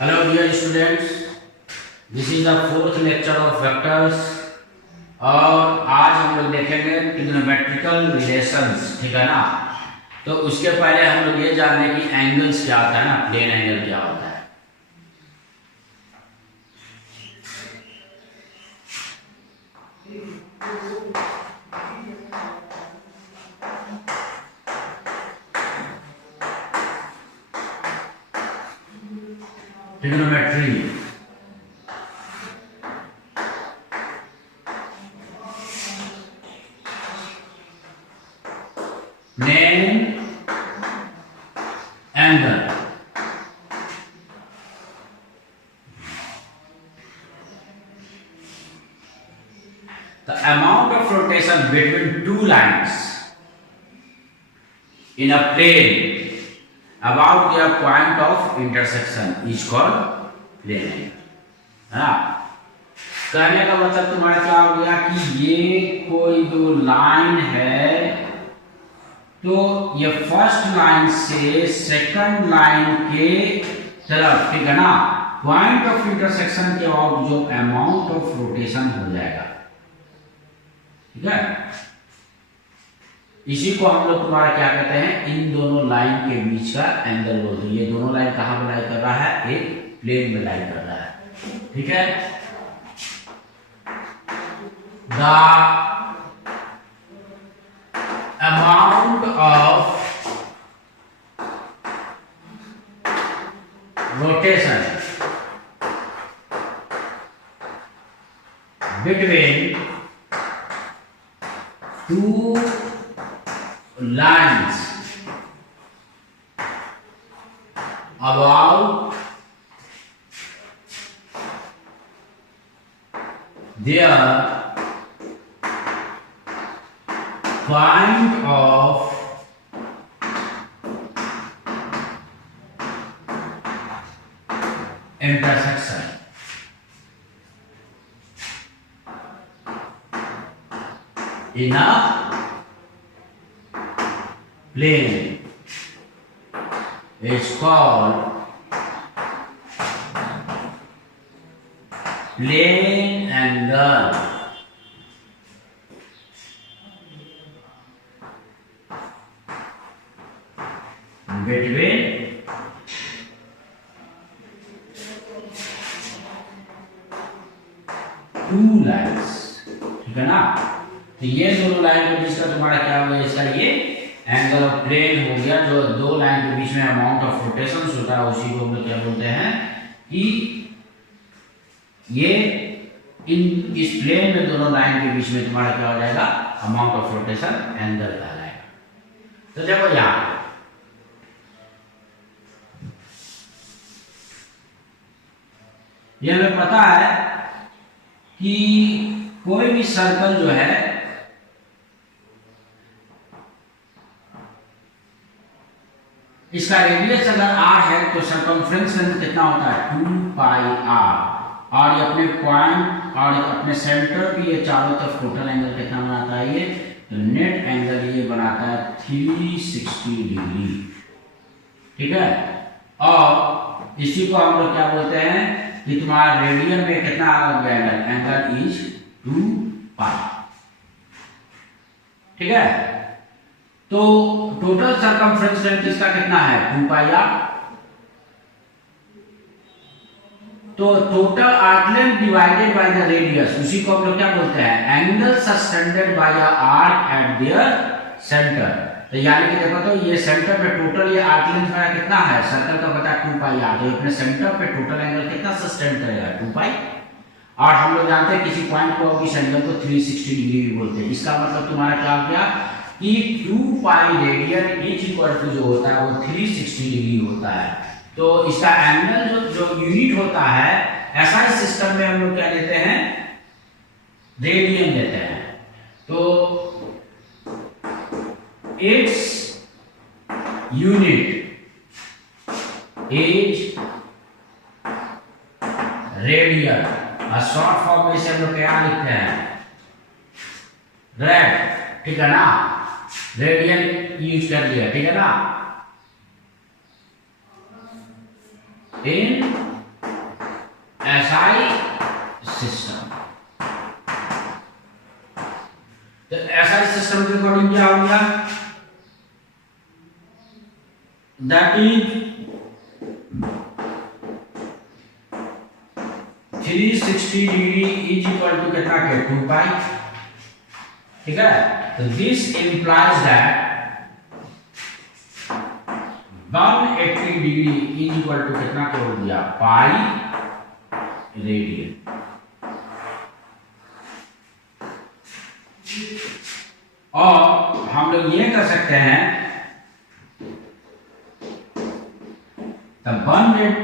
Hello dear students, this is the fourth lecture of vectors और आज हम लोग देखेंगे ट्रिग्नोमेट्रिकल रिलेशंस, ठीक है ना। तो उसके पहले हम लोग ये जान लें कि एंगल्स क्या होता है ना, प्लेन एंगल क्या होता है। Trigonometry plane angle the amount of rotation between two lines in a plane about their point of intersection is called plane angle, है ना। कहने का मतलब तुम्हारा क्या हो गया कि ये कोई दो लाइन है, तो ये फर्स्ट लाइन से सेकंड लाइन के तरफ, ठीक है ना, पॉइंट ऑफ इंटरसेक्शन के बाद जो अमाउंट ऑफ रोटेशन हो जाएगा, ठीक है, इसी को हम लोग तुम्हारा क्या कहते हैं, इन दोनों लाइन के बीच का एंगल बोलते हैं। ये दोनों लाइन कहां पर लाई कर रहा है, एक प्लेन में लाई कर रहा है, ठीक है। The amount of rotation between two lines about their point of intersection in a plane is called plane angle. Between two lines, ठीक है ना। तो ये दोनों लाइन के बीच का तुम्हारा क्या हो गया, इसका ये एंगल ऑफ प्लेन हो गया। जो दो लाइन के बीच में अमाउंट ऑफ रोटेशन होता है उसी को हम लोग क्या बोलते हैं कि ये इस प्लेन में दोनों लाइन के बीच में तुम्हारा क्या हो जाएगा, अमाउंट ऑफ रोटेशन एंगल कहलाएगा। तो देखो यहाँ ये हमें पता है कि कोई भी सर्कल जो है इसका रेडियस अगर r है तो सर्कमफ्रेंस लेंथ कितना होता है, 2 पाई r। और ये अपने पॉइंट और अपने सेंटर की ये चारों तरफ टोटल एंगल कितना बनाता है, ये तो नेट एंगल ये बनाता है 360 डिग्री, ठीक है। और इसी को हम लोग क्या बोलते हैं कि तुम्हारा रेडियन में कितना आ गया एंगल, एंगल इज 2 पाई, ठीक है। तो टोटल सर्कमफ्रेंस लेंथ इसका कितना है, 2 पाई आर। तो total arc length divided by the radius, उसी को हम लोग क्या बोलते हैं, angle subtended by a arc at their centre. तो यानी कि देखो तो ये सेंटर पे टोटल ये आर्क लेंथ का कितना है, सर्कल का बता 2 पाई आर। तो अपने सेंटर पे टोटल एंगल कितना सस्टेन करेगा, 2 पाई। और हम लोग जानते हैं किसी पॉइंट को इस एंगल को 360 डिग्री भी बोलते हैं। इसका मतलब तुम्हारा क्या हो गया कि 2 pi radian is equal to जो होता है वो 360 डिग्री होता है। तो इसका एंगल जो यूनिट होता है, ऐसा ही सिस्टम में हम लोग क्या लेते हैं, रेडियन लेते हैं। तो its unit is radian। और शॉर्ट फॉर्म में से हम लोग क्या लिखते हैं, रेड, ठीक है ना, रेडियन यूज कर लिया, ठीक है ना। In SI system. तो एसआई सिस्टम के अकॉर्डिंग क्या हो गया, that is 360 degree is equal to कितना के 2 पाई। ठीक है, तो this implies that 180 degree is equal to कितना के हो गया पाई रेडियन। और हम लोग ये कर सकते हैं, तब 1 रेड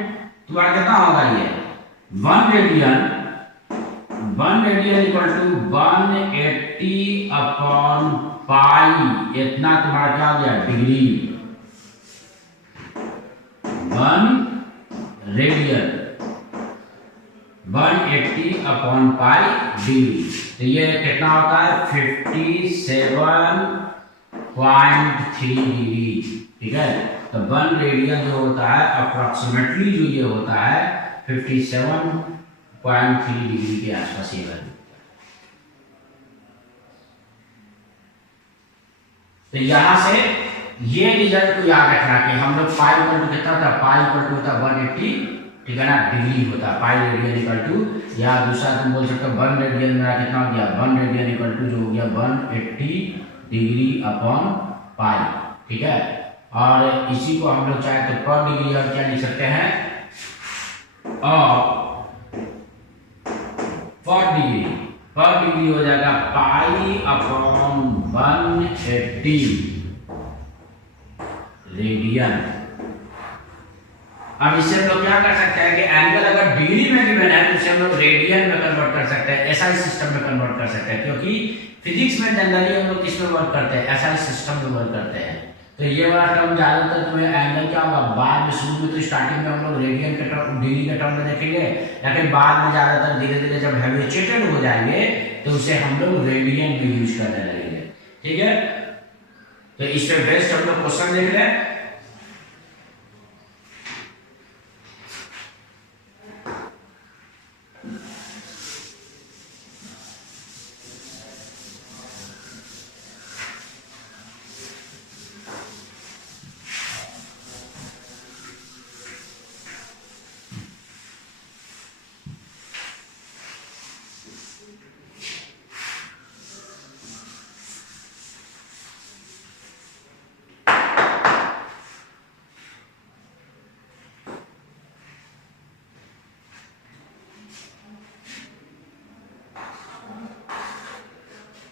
तुम्हारा कितना होगा, ये 1 radian equal to 180 upon pi, इतना तुम्हारा क्या हो गया degree. 1 radian 180 upon pi degree, तो ये कितना होता है 57.3 डिग्री। ठीक है, तो 1 रेडियन जो होता है अप्रोक्सीमेटली जो ये होता है 57.3 डिग्री के आसपास ये वैल्यू। तो यहां से ये रिजल्ट को याद रखना कि हम लोग पाई इक्वल टू कितना था, पाई इक्वल टू था 180, ठीक है ना, डिग्री होता है पाई रेडियन इक्वल टू, या दूसरा तुम बोल सकते हो 1 रेडियन मेरा कितना हो गया 1 रेडियन इक्वल टू जो हो गया 180 डिग्री अपॉन पाई। ठीक है, और इसी को हम लोग चाहे तो पर डिग्री और क्या लिख सकते हैं, और पर डिग्री हो जाएगा पाई अपॉन 180 रेडियन। अब इससे हम लोग क्या कर सकते हैं कि एंगल अगर डिग्री में गिवन है तो उसे हम लोग रेडियन में कन्वर्ट कर सकते हैं, एसआई सिस्टम में कन्वर्ट कर सकते हैं, क्योंकि फिजिक्स में जनरली हम लोग किस में वर्क करते हैं, एसआई सिस्टम में वर्क करते हैं। तो ये वाला टर्म ज्यादातर तुम्हें एंगल क्या होगा, बाद में शुरू में तो स्टार्टिंग में हम लोग रेडियन के टर्म डिग्री के टर्म में देखेंगे, लेकिन बाद में ज्यादातर धीरे धीरे जब हैबिचुएटेड हो जाएंगे तो उसे हम लोग रेडियन में यूज करने लगेंगे। ठीक है, तो इस पे बेस्ड हम लोग क्वेश्चन देख लें।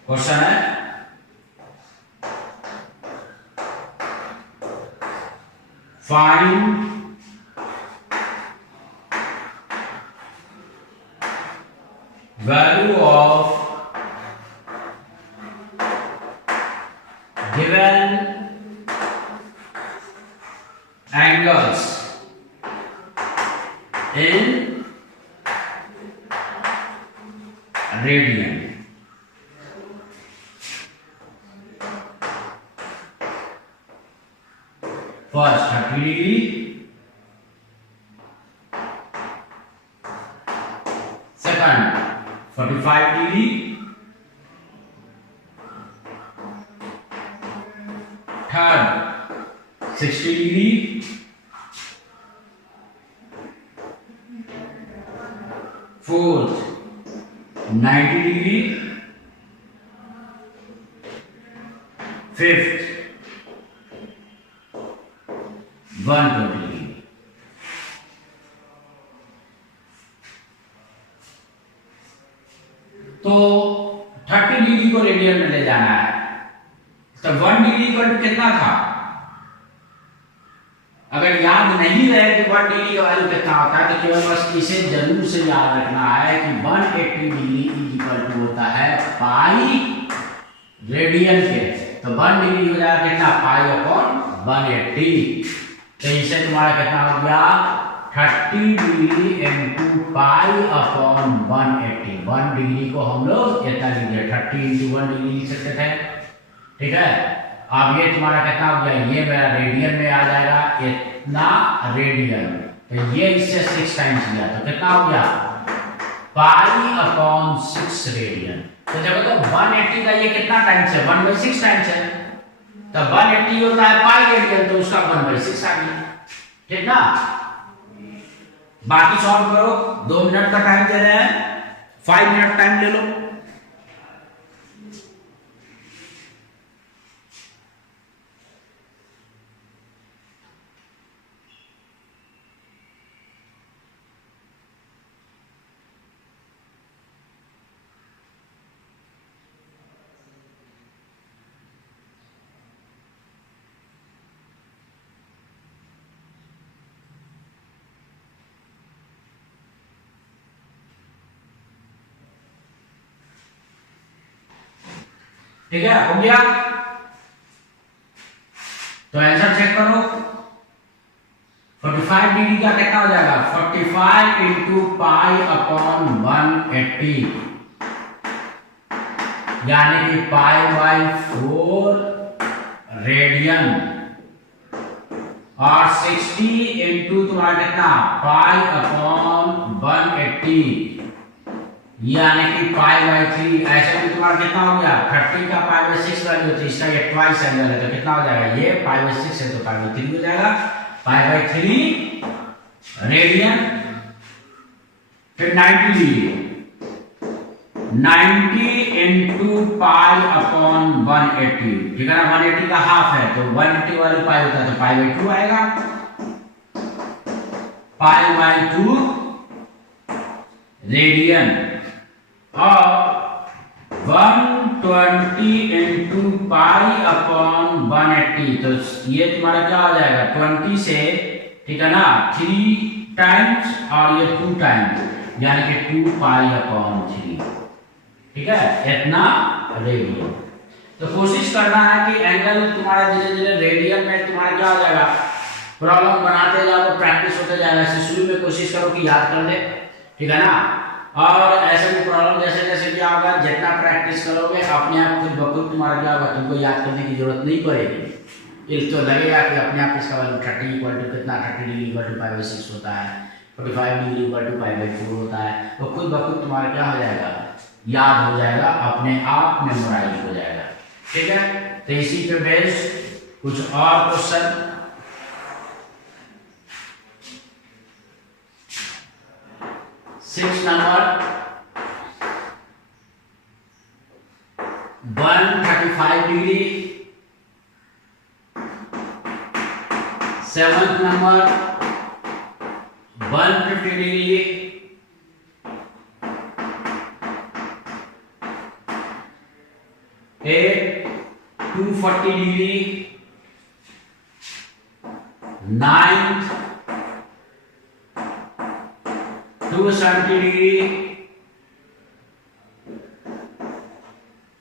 क्वेश्चन है find value of given angles in radian. First 30 degree, second 45 degree, third 60 degree, fourth 90 degree, fifth 120 degree. तो 30 डिग्री को रेडियन में ले जाना है, तो 1 डिग्री इक्वल टू कितना था, अगर याद नहीं रहे कि 1 डिग्री का वैल्यू कितना होता है तो केवल बस इसे जरूर से याद रखना है कि 180 डिग्री इक्वल टू होता है पाई रेडियन के। तो 1 डिग्री हो जाएगा कितना, पाई अपॉन 180। तो इसे तुम्हारा कितना हो गया 30 degree into pi upon 180। 1 degree को हम लोग इतना लिख 30 इंटू 1 डिग्री लिख सकते थे। ठीक है, अब ये तुम्हारा कितना हो गया, ये मेरा रेडियन में आ जाएगा इतना रेडियन, तो ये इससे 6 टाइम्स लिया तो कितना हो गया पाई अपॉन 6 रेडियन। तो जब तो 180 का ये कितना टाइम्स है, 1/6 टाइम्स है, तो 180 होता है पाई रेडियन, तो उसका 1/6 आ गया, ठीक ना। बाकी सॉल्व करो, 2 मिनट का टाइम दे रहे हैं, 5 मिनट टाइम ले लो। ठीक है, हो गया। तो आंसर चेक करो, 45 डिग्री का कितना हो जाएगा, 45 इंटू पाई अपॉन 180, यानी कि पाई/4 रेडियन, और 60 इंटू तुम्हारा कितना, पाई अपॉन 180, यानी कि पाई/3। ऐसे भी तुम्हारा कितना हो गया, 30 का पाई/6 वैल्यू होती है, इसका ये ट्वाइस एंगल है, तो कितना हो जाएगा, ये पाई/6 है तो पाई/3 हो जाएगा, पाई/3 रेडियन। फिर 90 डिग्री, 90 इंटू पाई अपॉन 180, ठीक है ना, 180 का हाफ है तो 180 वाली पाई होता है, तो पाई/2 आएगा, पाई/2 रेडियन। और 120 इंटू पाई अपॉन 180, तो ये तुम्हारा क्या हो जाएगा, 20 से, ठीक है ना, 3 टाइम्स और ये 2 टाइम्स, यानी कि 2 पाई अपॉन 3, ठीक है, इतना रेडियन। तो कोशिश करना है कि एंगल तुम्हारा धीरे धीरे रेडियन में तुम्हारा क्या हो जाएगा, प्रॉब्लम बनाते जाओ, प्रैक्टिस होते जाएगा। ऐसे शुरू में कोशिश करो कि याद कर ले, ठीक है ना, और ऐसे भी प्रॉब्लम जैसे जैसे क्या होगा, जितना प्रैक्टिस करोगे अपने आप खुद ब खुद तुम्हारा क्या होगा, तुमको याद करने की जरूरत नहीं पड़ेगी। इस तो लगेगा कि अपने आप इसका वैल्यू 30 इक्वल टू कितना, 30 डिग्री इक्वल टू पाई/6 होता है, 45 डिग्री इक्वल टू पाई/4 होता है, तो खुद ब खुद तुम्हारा क्या हो जाएगा, याद हो जाएगा, अपने आप मेमोराइज हो जाएगा, ठीक है। तो इसी पे बेस्ड कुछ और question, six number 135 degree, 7th number 150 degree, 8 240 degree, 9th 270 degree,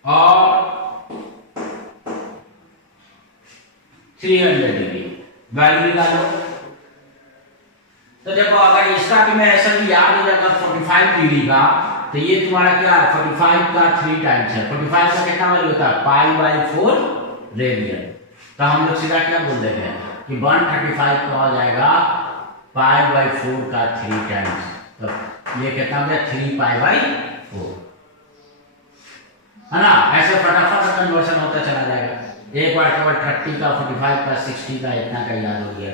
और 300 डिग्री वैल्यू निकालो। तो देखो, अगर इसका भी मैं ऐसा भी याद हो जाएगा 45 डिग्री का, तो ये तुम्हारा क्या है, 45 का 3 टाइम्स है, 45 का कितना वैल्यू होता है, पाई/4 रेडियन। तो हम लोग सीधा क्या बोल देते हैं कि 135 का हो जाएगा पाई/4 का 3 टाइम्स, तो ये कितना हो गया, 3 पाई/4, है ना। ऐसे फटाफट कन्वर्सन होता चला जाएगा, एक बार केवल 30 का, 45 का, 60 का, इतना का याद हो गया।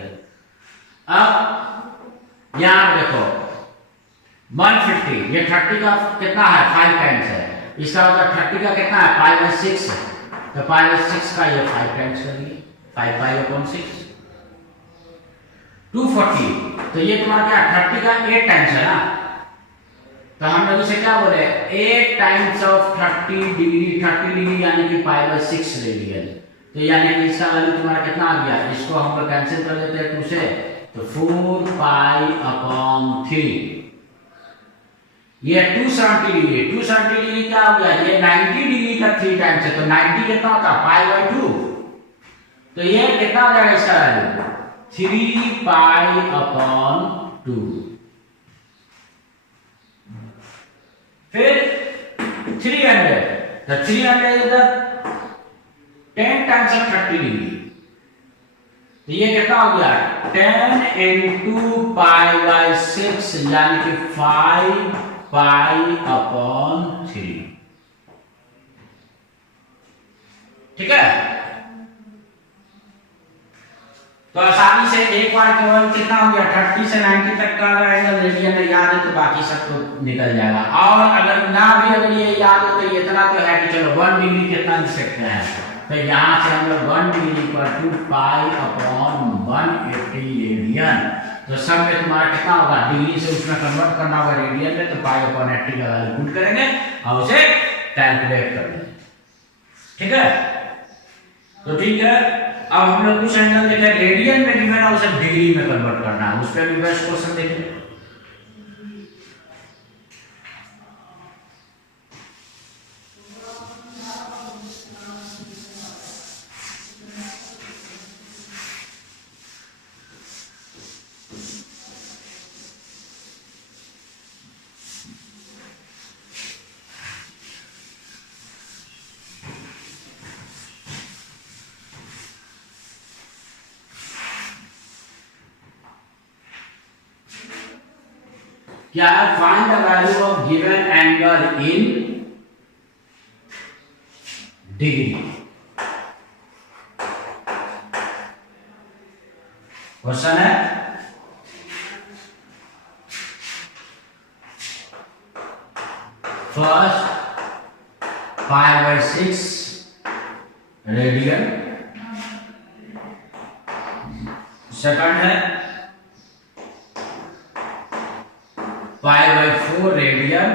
अब यहां देखो 150, ये 30 का कितना है, 5 टाइम्स है, इसका होगा 30 का कितना है, पाई/6 है, तो पाई/6 का ये 5 टाइम्स कर दिए, 5 पाई/6। 240, तो ये तुम्हारा क्या, 30 का 8 टाइम्स है ना, तो हम लोग इसे क्या बोले, 8 टाइम्स ऑफ 30 डिग्री, 30 डिग्री यानी कि पाई/6 रेडियन, तो यानी कि इसका वैल्यू तुम्हारा कितना आ गया, इसको हम लोग कैंसिल कर देते हैं 2 से, तो 4 पाई/3। ये 270 डिग्री, 270 डिग्री क्या हो गया, ये 90 डिग्री का 3 टाइम्स है, तो 90 कितना होता है, पाई/2, तो ये कितना हो जाएगा इसका वैल्यू, 3 पाई/2। फिर 300, तो 300 इधर 10 टाइम्स ऑफ 30 डिग्री, तो ये कितना हो गया, 10 इंटू पाई/6, यानी कि 5 पाई अपॉन 3। ठीक है, तो आसानी से एक बार केवल कितना हो गया 30 से 90 तक का अगर एंगल रेडियन में याद है तो बाकी सब तो निकल जाएगा। और अगर ना भी अगर ये याद हो तो इतना तो है कि चलो 1 डिग्री कितना लिख सकते हैं, तो यहाँ से हम लोग 1 डिग्री पर 2 पाई अपॉन 180 रेडियन। तो सब में तुम्हारा कितना होगा, डिग्री से उसमें कन्वर्ट करना होगा रेडियन में, तो पाई अपॉन 80 का वैल्यू पुट करेंगे और उसे कैलकुलेट कर लेंगे। ठीक है, तो ठीक है, अब हम लोग कुछ एंगल देखे रेडियन में गिवन है, उसे डिग्री में कन्वर्ट करना है, उस पर भी बेस्ट क्वेश्चन देखेंगे। क्या है, find the value of given angle in degree. Question है फर्स्ट 5/6 रेडियन, सेकंड है 5/4 रेडियन,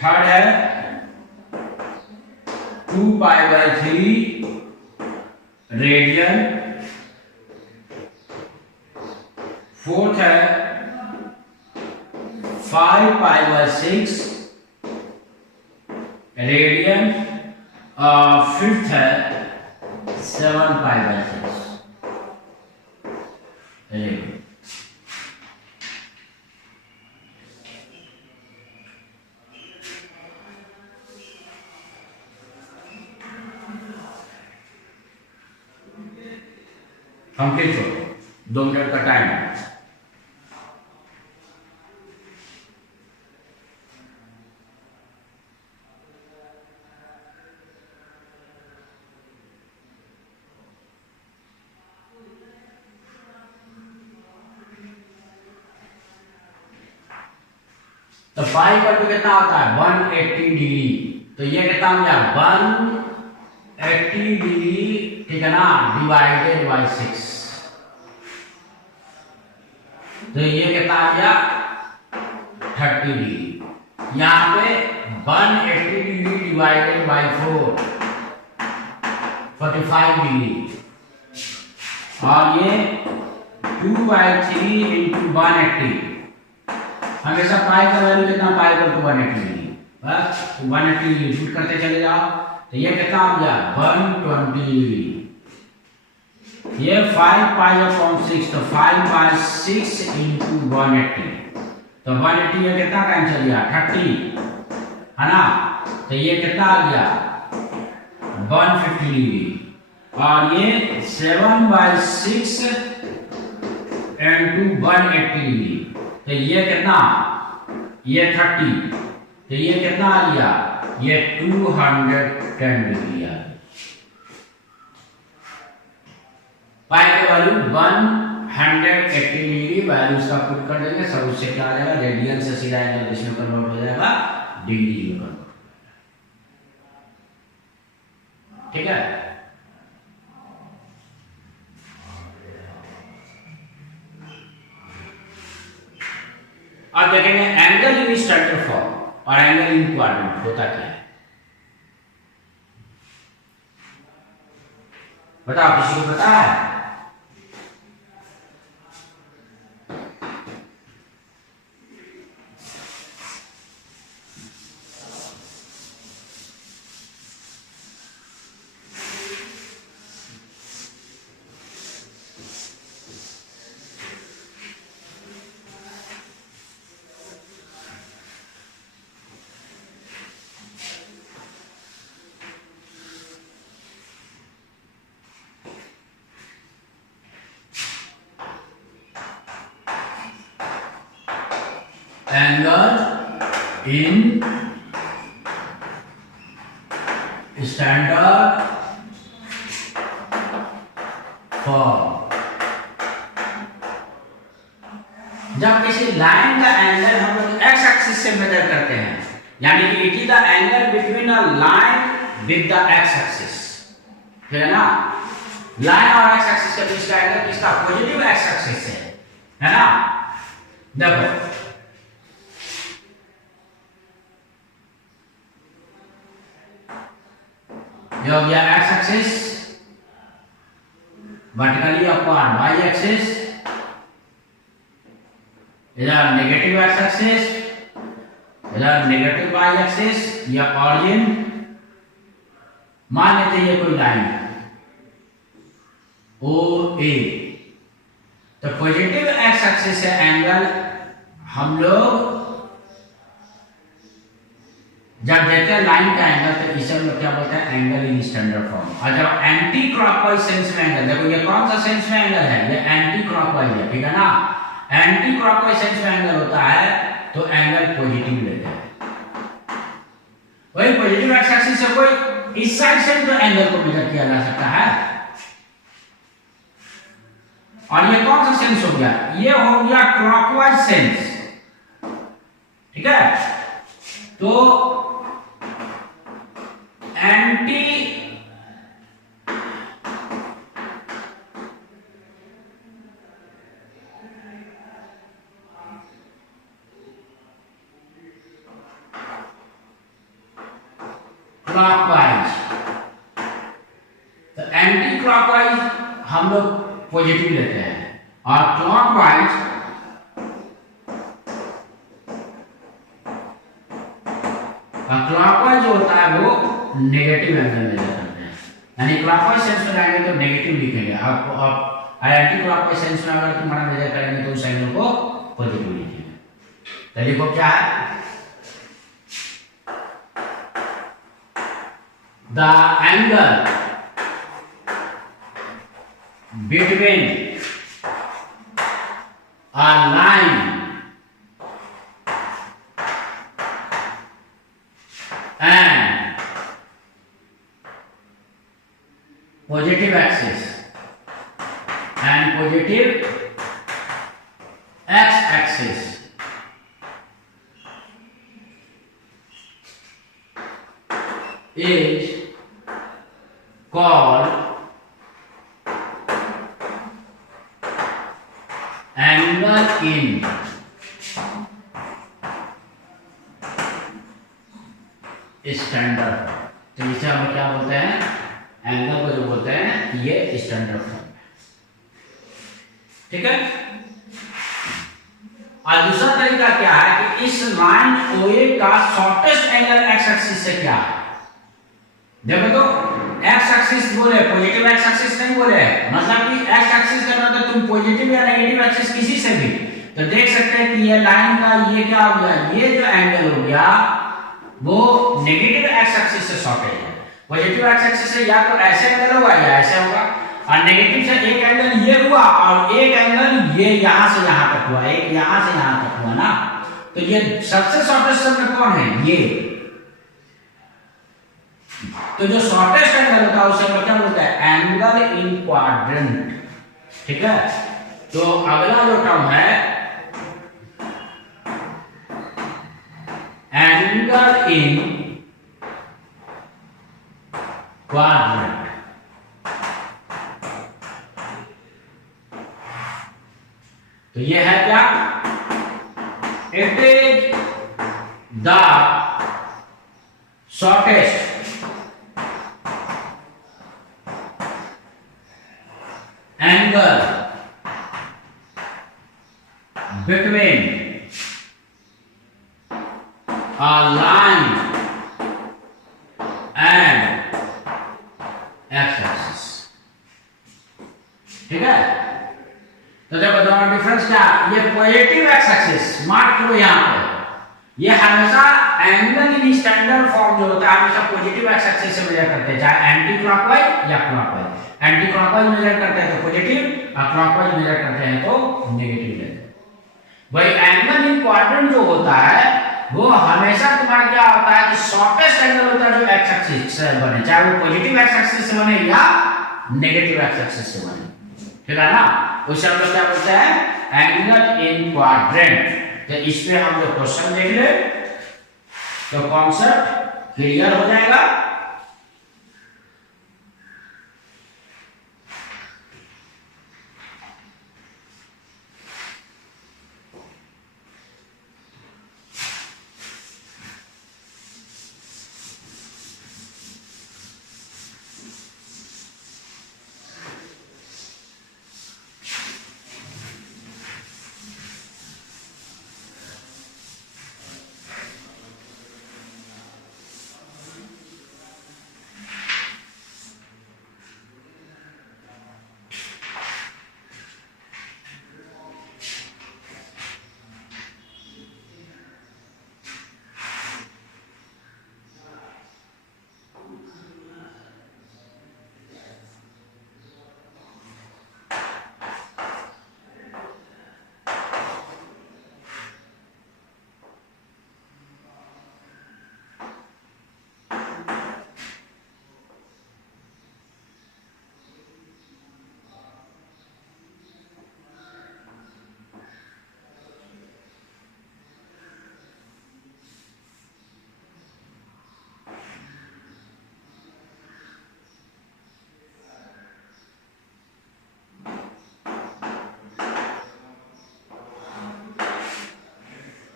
थर्ड है 2π/3 रेडियन, फोर्थ है 5π/6 रेडियन, फिफ्थ है 7π/6 रेडियन। कंप्लीट हो, 2 मिनट का टाइम है। तो 5 का कितना होता है 180 डिग्री, तो ये कितना हो गया 180 डिग्री, ठीक है ना, डिवाइडेड बाय 6, तो ये कितना आ गया 30 डिग्री। यहाँ पे 180 डिग्री डिवाइडेड बाय 4 45 डिग्री, और ये 2/3 इंटू 180, हमेशा पाई का वैल्यू कितना, पाई पर 180 डिग्री, बस 180 डिग्री पुट करते चले जाओ, तो ये कितना हो गया 120 डिग्री। ये 5π/6, तो 5/6 इंटू 180, तो 180 ये कितना कैंसिल गया 30, है ना, तो ये कितना आ गया 150 डिग्री, और ये 7/6 इंटू 180 डिग्री, तो ये कितना, ये 30, तो ये कितना आ गया, ये 210 डिग्री आ गया। पाई का वैल्यू 180 डिग्री वैल्यू इसका पुट कर देंगे, सब उससे क्या आ जाएगा, रेडियन से सीधा एंगल इसमें कन्वर्ट हो जाएगा डिग्री में कन्वर्ट। ठीक है, अब देखेंगे एंगल इन स्टैंडर्ड फॉर्म और एंगल इन क्वाड्रेंट होता क्या है, बताओ, किसी को पता है? Angle in standard form. जब किसी लाइन का एंगल हम लोग एक्स एक्सिस से मेजर करते हैं, यानी कि it is the angle between a line with the x axis, ठीक है ना। लाइन और एक्स एक्सिस के बीच का एंगल किसका, पॉजिटिव एक्स एक्सिस से, है ना। देखो ये हो गया X axis, vertically upon Y axis, इधर नेगेटिव एक्स एक्सिस, इधर नेगेटिव वाई एक्सिस, या ऑरिजिन। मान लेते हैं ये कोई लाइन ओ ए, तो पॉजिटिव एक्स एक्सिस से एंगल हम लोग जब देते हैं लाइन का एंगल, तो इसे हम लोग क्या बोलते हैं, एंगल इन स्टैंडर्ड फॉर्म। और जब एंटी क्लॉकवाइज सेंस में एंगल, देखो ये कौन सा सेंस में एंगल है, ये एंटी क्लॉकवाइज है, ठीक है ना। एंटी क्लॉकवाइज सेंस में एंगल होता है तो एंगल पॉजिटिव लेते हैं। वही पॉजिटिव एक्स एक्सिस से कोई इस साइड से तो एंगल को मेजर किया जा सकता है। और ये कौन सा सेंस हो गया, ये हो गया क्लॉकवाइज सेंस, ठीक है। तो एंटी क्लॉकवाइज, तो एंटी क्लॉकवाइज हम लोग पॉजिटिव लेते हैं, और क्लॉकवाइज क्लॉकवाइज जो होता है वो नेगेटिव एंगल मेजर करते हैं। यानी क्लॉकवाइज सेंस में जाएंगे तो नेगेटिव लिखेंगे, आप एंटी क्लॉकवाइज सेंस में अगर तुम्हारा मेजर करेंगे तो उस एंगल को पॉजिटिव लिखेंगे। तो देखो क्या है, the angle between a line and positive axis and positive x axis is called angle in standard. तो इसे हम क्या बोलते हैं, एंगल को जो बोलते हैं ये स्टैंडर्ड फॉर्म, ठीक है। और दूसरा तरीका क्या है कि इस लाइन OA का शॉर्टेस्ट एंगल एक्स एक्सिस से क्या है। देखो तो एक्स एक्सिस बोले, पॉजिटिव एक्स एक्सिस नहीं बोले, मतलब कि एक्स एक्सिस का मतलब तुम पॉजिटिव या नेगेटिव एक्सिस किसी से भी, तो देख सकते हैं कि ये लाइन का ये क्या हो गया, ये जो एंगल हो गया वो नेगेटिव एक्स एक्सिस से शॉर्टेज है। पॉजिटिव एक्स एक्सिस से या तो ऐसे एंगल होगा या ऐसे होगा, और नेगेटिव से एक एंगल ये हुआ और एक एंगल ये यहां से यहां तक हुआ, एक यहां से यहां तक हुआ ना। तो ये सबसे शॉर्टेस्ट सब कौन है, ये। तो जो शॉर्टेस्ट एंगल होता है उसे हम क्या बोलते हैं, एंगल इन क्वाड्रेंट, ठीक है। तो अगला जो टर्म है एंगल इन क्वाड्रेंट। तो ये है क्या, it is the shortest angle between a line and x axis, ठीक है। तो देखो दोनों डिफरेंस क्या, ये पॉजिटिव एक्स एक्सिस मार्क करो यहां पे, ये हमेशा एंगल इन स्टैंडर्ड फॉर्म जो होता है हमेशा पॉजिटिव एक्स एक्सिस से मेजर करते हैं, चाहे एंटी क्लॉकवाइज या क्लॉकवाइज। एंटी क्लॉकवाइज मेजर करते हैं तो पॉजिटिव, और क्लॉकवाइज मेजर करते हैं तो नेगेटिव लेते हैं। भाई एंगल इन क्वाड्रेंट जो होता है वो हमेशा तुम्हारा क्या होता है कि शॉर्टेस्ट एंगल होता है जो एक्स एक्सिस से बने, चाहे वो पॉजिटिव एक्स एक्सिस से बने या नेगेटिव एक्स एक्सिस से बने, ठीक है ना। उसे हम लोग क्या बोलते हैं, एंगल इन क्वाड्रेंट। तो इस पे हम लोग क्वेश्चन देख ले तो कॉन्सेप्ट क्लियर हो जाएगा।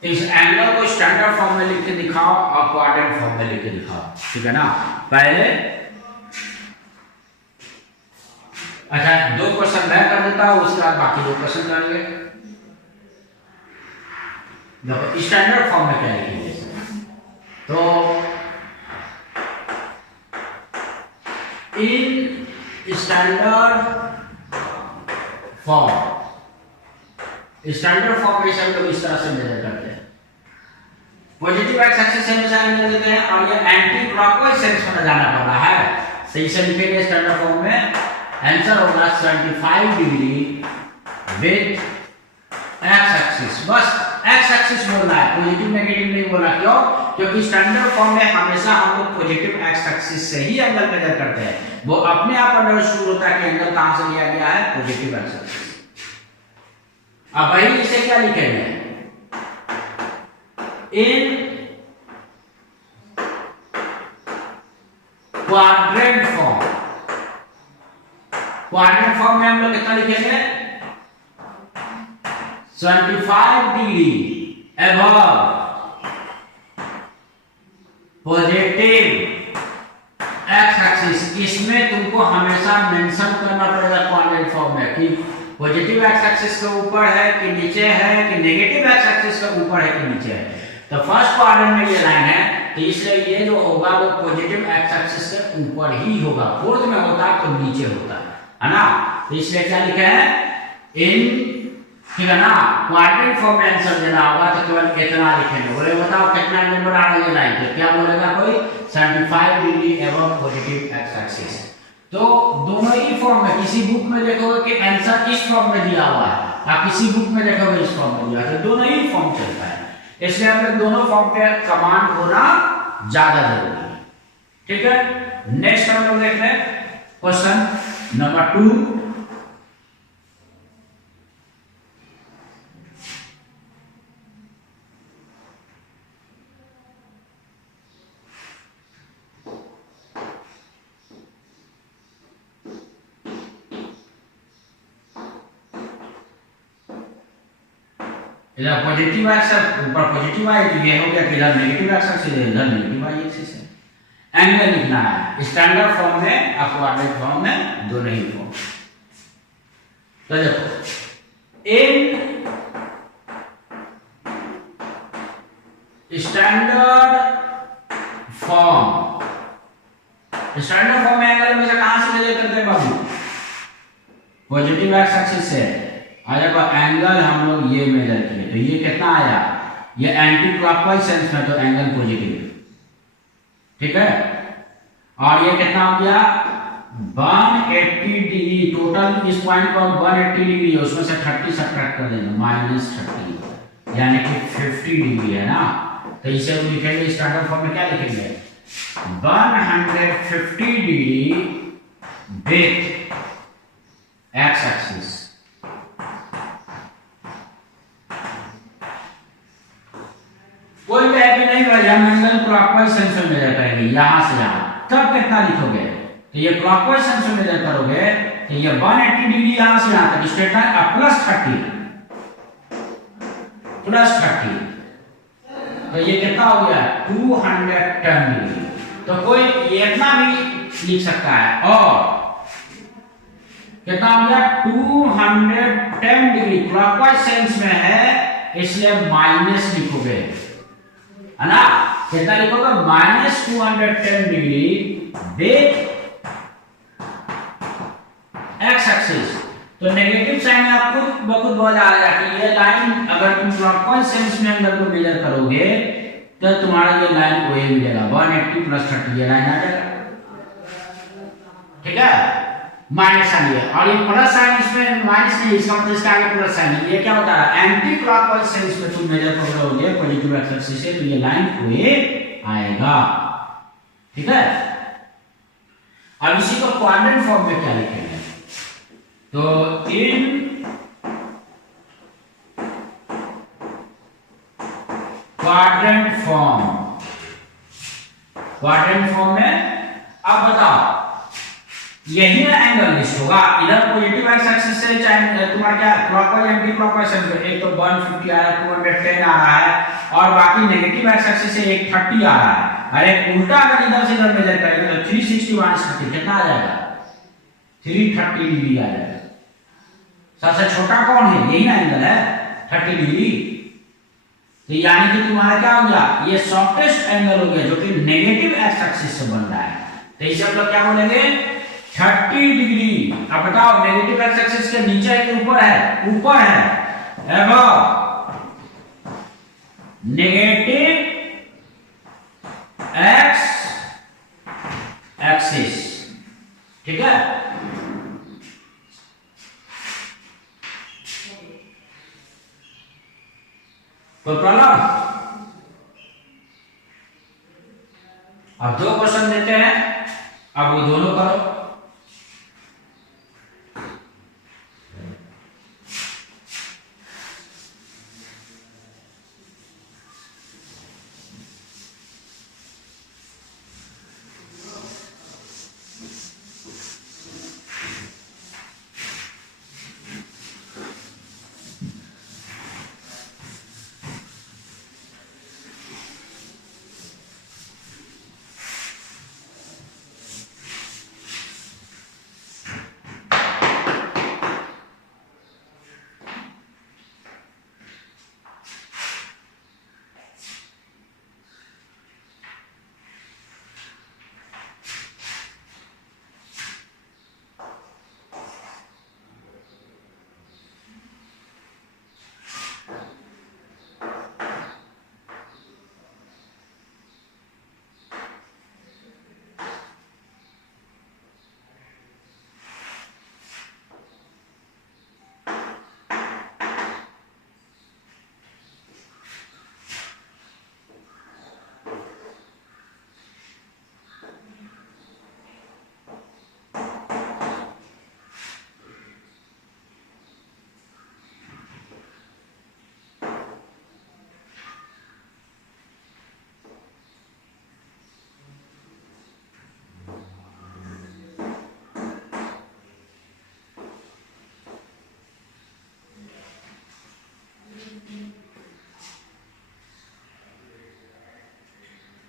इस एंगल को स्टैंडर्ड फॉर्म में लिख के दिखाओ और क्वाड्रेंट फॉर्म में लिख के दिखाओ, ठीक है ना। पहले अच्छा 2 क्वेश्चन मैं कर देता हूं, उसके बाद बाकी 2 क्वेश्चन करेंगे। देखो स्टैंडर्ड फॉर्म में क्या लिखेंगे, तो in standard form, standard form में हम लोग इस तरह से मेजर करते हैं। पॉजिटिव एक्स एक्सिस से हमेशा एंगल देते हैं और ये एंटी क्लॉकवाइज सेंस में जाना पड़ रहा है, सही से लिखेंगे स्टैंडर्ड फॉर्म में। आंसर होगा 75 डिग्री विद एक्स एक्सिस, बस एक्स एक्सिस बोलना है, पॉजिटिव नेगेटिव नहीं बोलना। क्यों? क्योंकि स्टैंडर्ड फॉर्म में हमेशा हम लोग पॉजिटिव एक्स एक्सिस से ही एंगल मेजर करते हैं। वो अपने आप अंडरस्टूड होता है कि एंगल कहां से लिया गया है, पॉजिटिव एक्स एक्सिस। अब वही इसे क्या लिखेंगे, इन क्वाड्रेंट फॉर्म। क्वाड्रेंट फॉर्म में हम लोग कितना लिखेंगे, 75 degree above positive X axis. इसमें तुमको हमेशा मेंशन करना पड़ेगा क्वाड्रेंट फॉर्म में कि पॉजिटिव एक्स एक्सिस के ऊपर है कि नीचे है, कि नेगेटिव एक्स एक्सिस के ऊपर है कि नीचे है। तो फर्स्ट क्वाड्रेंट में ये लाइन है, तो इसलिए ये जो होगा वो पॉजिटिव एक्स एक्सिस के ऊपर ही होगा। फोर्थ में होता है तो नीचे होता है ना। तो इसलिए क्या लिखा है, इन, ठीक है ना। क्वाड्रेंट फॉर्म में आंसर देना होगा तो केवल इतना लिखेंगे। बोले बताओ कितना नंबर आ रहा है लाइन पे, क्या बोलेगा कोई, 75 degree above positive X axis. तो दोनों ही फॉर्म में, किसी बुक में देखोगे कि आंसर इस फॉर्म में दिया हुआ है और किसी बुक में देखोगे इस फॉर्म में दिया है, तो दोनों ही फॉर्म चलता है। इसलिए हमें दोनों फॉर्म पे कमांड होना ज्यादा जरूरी है, ठीक है। नेक्स्ट हम लोग देख रहे हैं क्वेश्चन नंबर 2। इधर पॉजिटिव एक्स ऊपर पॉजिटिव आई तो ये हो गया कि इधर नेगेटिव एक्स एक्सिस है, इधर नेगेटिव आई एक्सिस है। एंगल लिखना है स्टैंडर्ड फॉर्म में और क्वाड्रेंट फॉर्म में, दोनों ही फॉर्म। तो देखो in standard form, standard form में एंगल में से कहां से मेजर करते हैं बाबू, पॉजिटिव एक्स एक्सिस से। और जब एंगल हम लोग ये मेजर किए तो ये कितना आया, ये एंटी क्लॉकवाइज सेंस में, तो एंगल पॉजिटिव, ठीक है। और ये कितना हो गया 180 डिग्री, टोटल इस पॉइंट पर 180 डिग्री है, उसमें से 30 सब्ट्रैक्ट कर देना, -30। यानी कि 50 डिग्री है ना, तो इसे हम लिखेंगे स्टैंडर्ड फॉर्म में, क्या लिखेंगे 150 डिग्री विथ एक्स एक्सिस। कोई कहे कि नहीं भाई हम एंगल क्लॉकवाइज सेंस में मेजर करेंगे यहां से यहां, तब कितना लिखोगे, तो ये क्लॉकवाइज सेंस में मेजर करोगे तो ये 180 डिग्री यहां से यहां तक स्ट्रेट लाइन प्लस 30 तो ये कितना हो गया 210 डिग्री। तो कोई इतना भी लिख सकता है, और कितना हो गया 210 डिग्री क्लॉकवाइज सेंस में है, इसलिए माइनस लिखोगे, है ना, कितना लिखोगे -210 डिग्री विथ एक्स एक्सिस। तो नेगेटिव साइन आप खुद बहुत बोल आ रहा है कि ये लाइन अगर तुम क्लॉकवाइज सेंस में एंगल को मेजर करोगे तो तुम्हारा ये लाइन को ये मिलेगा 180 + 30, ये लाइन आ जाएगा, ठीक है, माइनस साइन है, और ये प्लस साइन इसमें माइनस नहीं, इसका मतलब इसका आगे प्लस साइन है। ये क्या होता है एंटी क्लॉकवाइज सेंस में तुम मेजर करोगे पॉजिटिव एक्स एक्सिस से, तो ये लाइन को ये आएगा, ठीक है। अब इसी को क्वाड्रेंट फॉर्म में क्या लिखेंगे, तो इन क्वाड्रेंट फॉर्म में अब बताओ यही ना एंगल लिस्ट होगा, इधर पॉजिटिव एक्स एक्सिस से चाहे तुम्हारा क्या क्लॉकवाइज एंटी क्लॉकवाइज सेंस में, एक तो 150 आ रहा है, 210 आ रहा है, और बाकी नेगेटिव एक्स एक्सिस से 130 आ रहा है, अरे उल्टा अगर इधर से इधर मेजर करेंगे तो 360 - 30 कितना आ जाएगा 330 डिग्री आ जाएगा। सबसे छोटा कौन है, यही ना एंगल है 30 डिग्री, तो यानी कि तुम्हारा क्या हो गया ये शॉर्टेस्ट एंगल हो गया जो कि नेगेटिव एक्स एक्सिस से बन रहा है, तो इसे हम लोग क्या बोलेंगे 30 डिग्री। अब बताओ नेगेटिव एक्स एक्सिस के नीचे है कि ऊपर है, ऊपर है, अबव नेगेटिव एक्स एक्सिस, ठीक है। तो प्रॉब्लम, अब 2 क्वेश्चन देते हैं, अब वो दोनों करो।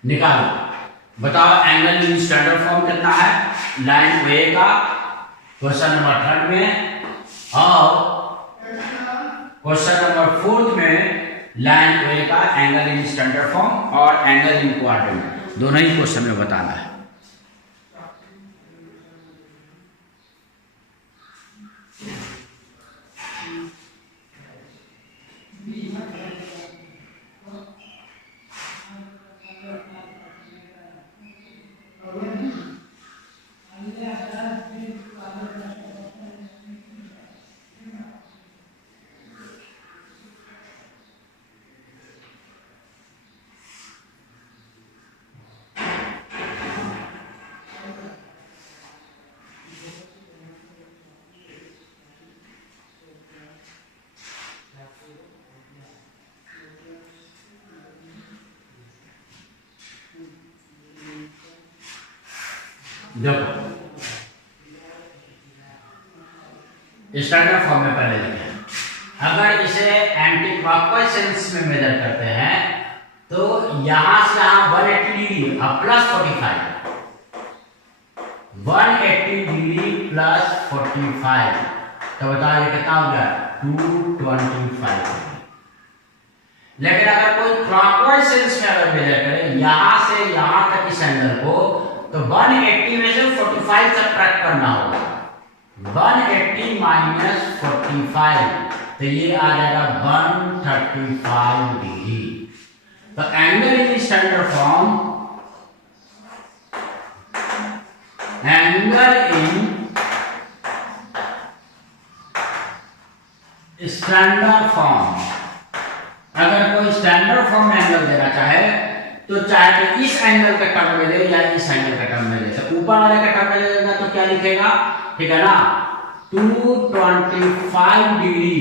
निकालो, बताओ एंगल इन स्टैंडर्ड फॉर्म कितना है लाइन ए का क्वेश्चन नंबर 3 में, और क्वेश्चन नंबर 4 में लाइन ए का एंगल इन स्टैंडर्ड फॉर्म और एंगल इन क्वाड्रेंट, दोनों ही क्वेश्चन में बताना है। देखो स्टैंडर्ड फॉर्म में पहले लिखे, अगर इसे एंटी क्लॉकवाइज सेंस में मेजर करते हैं तो यहां से यहां 180 डिग्री प्लस 45, 180 डिग्री प्लस 45, तो बताओ ये कितना हो गया 225। लेकिन अगर कोई क्लॉकवाइज सेंस में अगर मेजर करे यहां से यहां तक इस एंगल को, तो 180 में से 45 सब्ट्रैक्ट करना होगा, 180 माइनस 45, तो ये आ जाएगा 135 डिग्री। तो angle in standard form, angle in standard form, अगर कोई स्टैंडर्ड फॉर्म में एंगल देना चाहे तो चाहे तो इस एंगल के टर्म में दे या इस एंगल के टर्म में दे। तो ऊपर वाले के टर्म में देगा तो क्या लिखेगा, ठीक है ना, 225 degree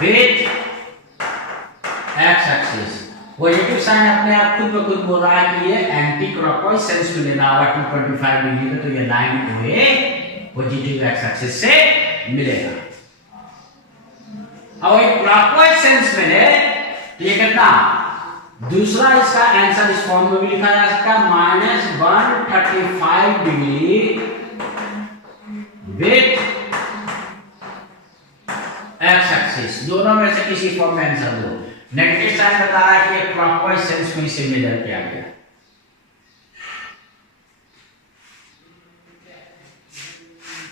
with X axis. Positive sine अपने आप खुद ब खुद बोल रहा है कि ये एंटी क्लॉकवाइज सेंस में लेना होगा 225 डिग्री में, तो ये लाइन हुए पॉजिटिव एक्स एक्सिस से मिलेगा। और एक क्लॉकवाइज सेंस में ले तो ये कितना, दूसरा इसका आंसर इस फॉर्म में भी लिखा जा सकता है, -135 डिग्री विथ एक्स एक्सिस। दोनों में से किसी फॉर्म में आंसर दो। नेगेटिव साइन बता रहा है कि ये क्लॉकवाइज सेंस में इसे मेजर किया गया।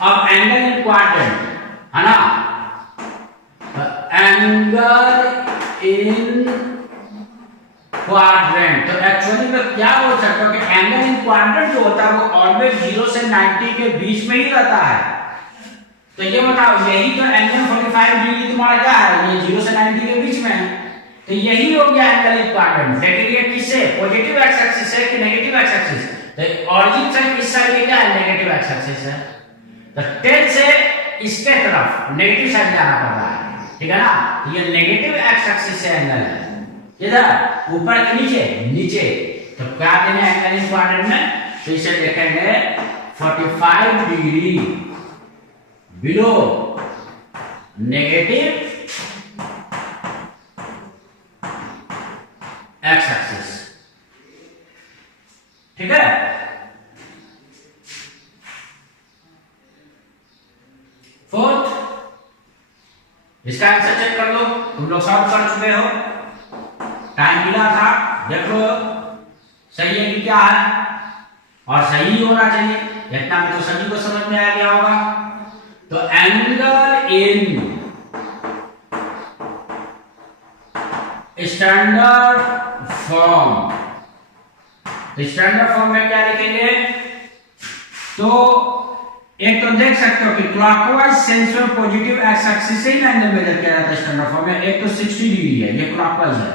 अब एंगल इन क्वाड्रेंट है ना, एंगल इन क्वाड्रेंट, तो एक्चुअली में क्या बोल सकते हो कि एंगल इन क्वाड्रेंट जो होता है वो ऑलवेज 0 से 90 के बीच में ही रहता है। तो ये बताओ यही तो एंगल 45 डिग्री तुम्हारा क्या है, ये 0 से 90 के बीच में है, तो यही हो गया एंगल इन क्वाड्रेंट। लेकिन ये किससे, पॉजिटिव एक्स एक्सिस है कि नेगेटिव एक्स एक्सिस, तो ऑरिजिन से इस साइड ये क्या है, नेगेटिव एक्स एक्सिस है, तो 10 से इसके तरफ नेगेटिव साइड जाना पड़ रहा है, ठीक है ना। तो ये नेगेटिव एक्स एक्सिस से एंगल है, इधर ऊपर के नीचे नीचे, तो क्या देना है एंगल इन क्वाड्रेंट में, तो इसे देखेंगे 45 degree below negative X axis, ठीक है। फोर्थ, इसका आंसर चेक कर लो, तुम लोग सॉल्व कर चुके हो, टाइम मिला था, देख लो सही है कि क्या है, और सही होना चाहिए, इतना तो सभी को समझ में आ गया होगा। तो angle in standard form, standard form में क्या लिखेंगे, तो एक तो देख सकते हो कि क्लॉकवाइज सेंस में पॉजिटिव एक्स एक्सिस से ही एंगल मेजर किया जाता है स्टैंडर्ड फॉर्म में, एक तो 60 डिग्री है, ये क्लॉकवाइज है,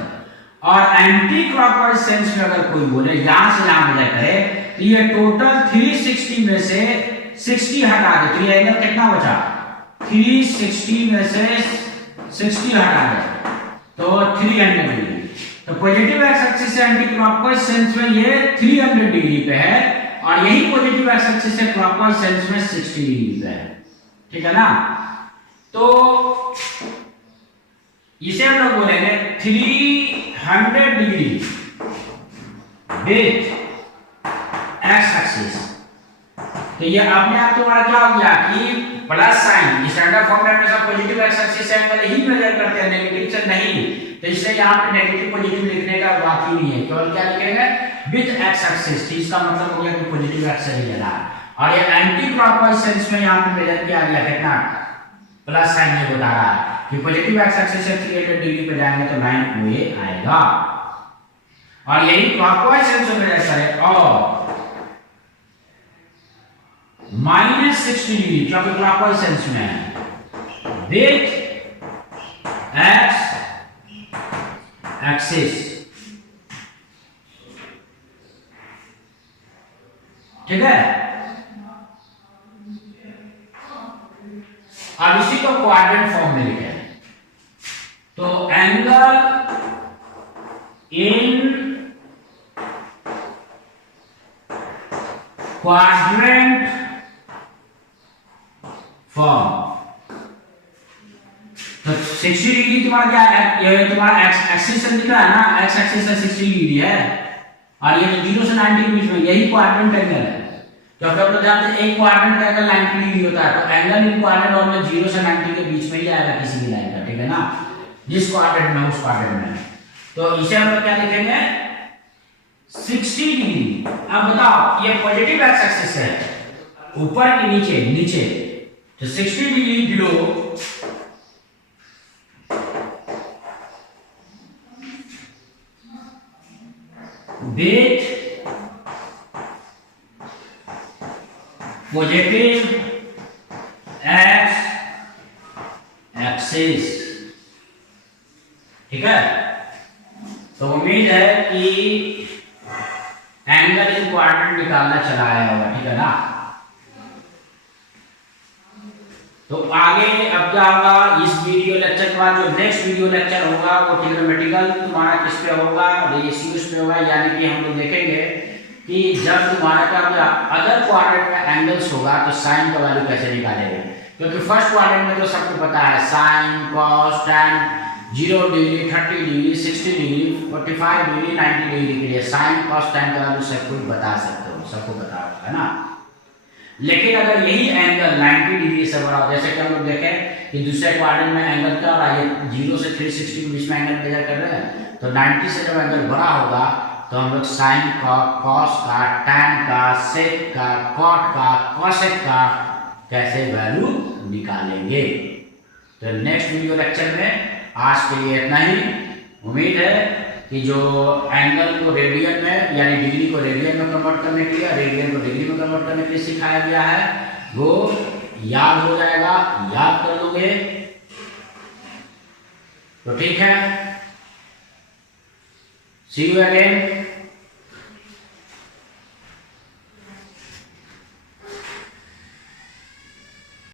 और एंटी क्लॉकवाइज सेंस में अगर कोई बोले यहां से यहां मेजर करे तो ये टोटल 360 में से 60 हटा दे, तो ये एंगल कितना बचा, 360 में से 60 हटा दे तो 300 डिग्री। तो पॉजिटिव एक्स एक्सिस से एंटी क्लॉकवाइज सेंस में ये 300 डिग्री पे है, और यही पॉजिटिव एक्स एक्सिस से क्लॉकवाइज सेंस में 60 डिग्री पे है, ठीक है ना। तो इसे हम लोग बोलेंगे 300 डिग्री विथ एक्स एक्सिस। तो ये अपने आप तुम्हारा क्या हो गया कि प्लस साइन, स्टैंडर्ड फॉर्म में हमेशा पॉजिटिव एक्स एक्सिस से एंगल ही मेजर करते हैं, नेगेटिव से नहीं, तो इसलिए यहाँ पे नेगेटिव पॉजिटिव लिखने का बात ही नहीं है, केवल क्या लिखेंगे विथ एक्स एक्सिस, इसका मतलब हो गया कि पॉजिटिव एक्स से ही लेना है। और ये एंटी क्लॉकवाइज सेंस में यहाँ पे मेजर किया गया कितना, प्लस साइन ये बता रहा है कि पॉजिटिव एक्स एक्सिस से 300 डिग्री पे जाएंगे तो लाइन हुए आएगा, और यही क्लॉकवाइज सेंस में मेजर करें और -60 डिग्री क्योंकि क्लॉकवाइज सेंस में है विथ एक्स एक्सिस, ठीक है। अब इसी को क्वाड्रेंट फॉर्म में लिखे, तो एंगल इन क्वाड्रेंट फॉर्म। तो 60 डिग्री तुम्हारा क्या है, ये तुम्हारा एक्सिस से दिख रहा है ना, एक्स एक्सिस से 60 डिग्री है और ये तो 0 से 90 के बीच में, यही क्वाड्रेंट एंगल है। तो हम लोग जानते हैं एक क्वाड्रेंट का एंगल 90 डिग्री होता है, तो एंगल इन क्वाड्रेंट और में 0 से 90 के बीच में ही आएगा किसी भी लाइन का, ठीक है ना, जिस क्वाड्रेंट में उस क्वाड्रेंट में। तो इसे हम लोग क्या लिखेंगे 60 डिग्री। अब बताओ ये पॉजिटिव एक्स एक्सिस है, ऊपर के नीचे नीचे, तो 60 degree below with positive X axis, ठीक है। तो उम्मीद है कि एंगल इन क्वाड्रेंट निकालना चला आया होगा, ठीक है ना। तो आगे अब क्या होगा, इस वीडियो लेक्चर के बाद जो नेक्स्ट वीडियो लेक्चर होगा वो ट्रिग्नोमेट्रिकल तुम्हारा किस पे होगा, रेशियोज पे होगा। यानी कि हम लोग देखेंगे कि जब तुम्हारा क्या होगा, अदर क्वाड्रेंट में एंगल्स होगा तो साइन का वैल्यू कैसे निकालेंगे, क्योंकि फर्स्ट क्वाड्रेंट में तो सबको पता है sine cos tan 0 degree 30 degree 60 degree 45 degree 90 degree के लिए साइन कॉस टैन का वैल्यू सब कुछ बता सकते हो, सबको पता होगा, है ना। लेकिन अगर यही एंगल 90 डिग्री से बड़ा हो, जैसे कि हम लोग देखें कि दूसरे क्वाड्रेंट में एंगल क्या हो रहा है, 0 से 360 के बीच में एंगल मेजर कर रहे हैं, तो 90 से जब एंगल बड़ा होगा तो हम लोग साइन का, कॉस का, टैन का, सेक का, कॉट का, कॉसेक का कैसे वैल्यू निकालेंगे। तो नेक्स्ट वीडियो लेक्चर में आज के लिए इतना ही। उम्मीद है कि जो एंगल को रेडियन में यानी डिग्री को रेडियन में कन्वर्ट करने के लिए, रेडियन को डिग्री में कन्वर्ट करने के लिए सिखाया गया है वो याद हो जाएगा, याद कर लोगे तो ठीक है। सी यू अगेन।